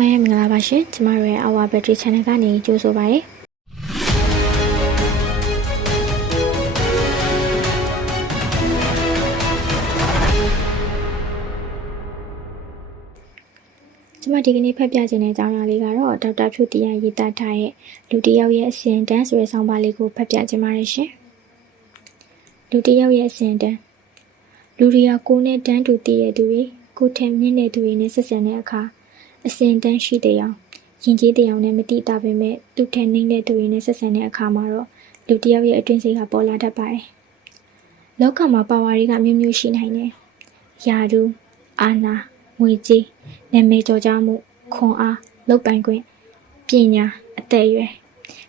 လုံးပဲမင်္ဂလာပါရှင်ကျမတို့ရဲ့ Our Battery Channel ကနေကြိုဆိုပါရစေကျမဒီကနေ့ဖတ်ပြခြင်းတဲ့အကြောင်းအရာလေးကတော့ဒေါက်တာဖြူတီရရေးသားထားတဲ့လူတစ်ယောက်ရဲ့အစဉ်တန်းဆိုတဲ့ဆောင်းပါးလေးကိုဖတ်ပြခြင်းပါတယ်ရှင်လူတစ်ယောက်ရဲ့အစဉ်တန်းလူတွေကကိုယ်နဲ့တန်းတူတည်ရတဲ့သူတွေကိုယ်ထင်မြင့်တဲ့သူတွေနဲ့ဆက်ဆံတဲ့အခါ အစဉ်တန်းရှိတဲ့အောင်ရင်ကျေးတဲ့အောင်နဲ့မတိတာပေမဲ့သူထင်နှိမ့်တဲ့သူတွေနဲ့ဆက်ဆံတဲ့အခါမှာတော့လူတစ်ယောက်ရဲ့အတွင်းစိတ်ကပေါ်လာတတ်ပါတယ်လောကမှာပါဝါတွေကမျိုးမျိုးရှိနိုင်တယ်ယာဒူအာနာငွေကြေးနာမည်ကျော်ကြားမှုခွန်အားလုပ်ပိုင်ခွင့်ပညာအသက်အရွယ်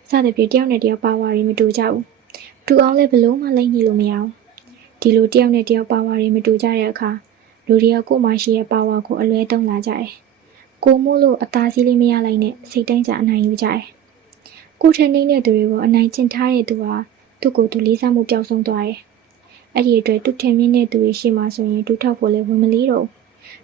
စသဖြင့်တယောက်နဲ့တယောက်ပါဝါတွေမတူကြဘူးတူအောင်လည်းဘလို့မှလိမ့်ညှိလို့မရအောင်ဒီလိုတယောက်နဲ့တယောက်ပါဝါတွေမတူကြတဲ့အခါလူတယောက်ကိုယ်မှရှိရဲ့ပါဝါကိုအလွဲသုံးလာကြတယ် ကိုမို့လို့အသားစီးလေးမရလိုက်နဲ့စိတ်တိုင်းကြအနိုင်ယူကြတယ်ကိုထင်းနေတဲ့သူတွေကိုအနိုင်ကျင့်ထားတဲ့သူဟာသူ့ကိုယ်သူလေးစားမှုပျောက်ဆုံးသွားတယ်အဲ့ဒီအတွက်သူထင်မြင်တဲ့သူတွေရှိမှဆိုရင်ဒူးထောက်ဖို့လည်းဝင်မလေးတော့ဘူး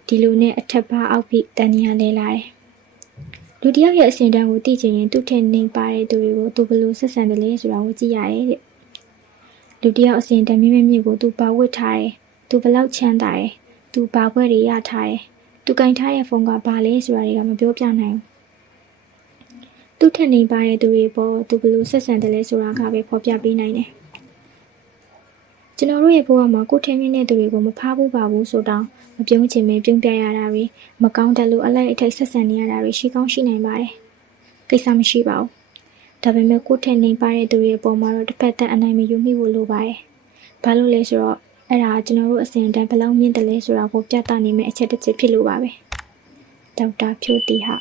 ဒီလိုနဲ့အထက်ဘာအောက်ဖိတန်ညာလဲလာတယ်။လူတစ်ယောက်ရဲ့အစဉ်တန်းကိုသိချင်ရင်သူ့ထက်နှိမ်ပါတဲ့သူတွေကိုသူဘယ်လိုဆက်ဆံတယ်လဲဆိုတာကိုကြည့်ရတယ်တဲ့။လူတစ်ယောက်အစဉ်တန်းမြင့်မြင့်မြင့်ကိုသူပါဝတ်ထားတယ်။သူဘယ်လောက်ချမ်းသာတယ်။သူဘာခွဲတွေရထားတယ်။ သူကင်ထားတဲ့ဖုန်းကဘာလဲဆိုတာတွေကမပြောပြနိုင်ဘူး။သူ့ထက်နှိမ်ပါတဲ့သူတွေပေါ်သူဘယ်လိုဆက်ဆံတယ်လဲဆိုတာကပဲဖော်ပြပေးနိုင်တယ်။ကျွန်တော်တို့ရဲ့ဘဝမှာကိုယ်ထင်မြင်တဲ့သူတွေကိုမဖားဘူးပါဘူးဆိုတော့မပြုံးချင်မပြုံးပြရတာတွေမကောင်းတဲ့လူအလိုက်အထိုက်ဆက်ဆံနေရတာတွေရှိကောင်းရှိနိုင်ပါတယ်။ကိစ္စမရှိပါဘူး။ဒါပေမဲ့ကိုယ်ထင်နေပါတဲ့သူတွေအပေါ်မှာတော့တစ်ဖက်သက်အနိုင်မယူမိဖို့လိုပါတယ်။ဘာလို့လဲဆိုတော့ အဲ့ဒါကျွန်တော်တို့အစဉ်တန်းဘယ်လောက်မြင့်တယ်လဲဆိုတာကိုပြသနိုင်မယ့်အချက်တစ်ချက်ဖြစ်လို့ပါပဲ။ဒေါက်တာဖြိုးတီဟာ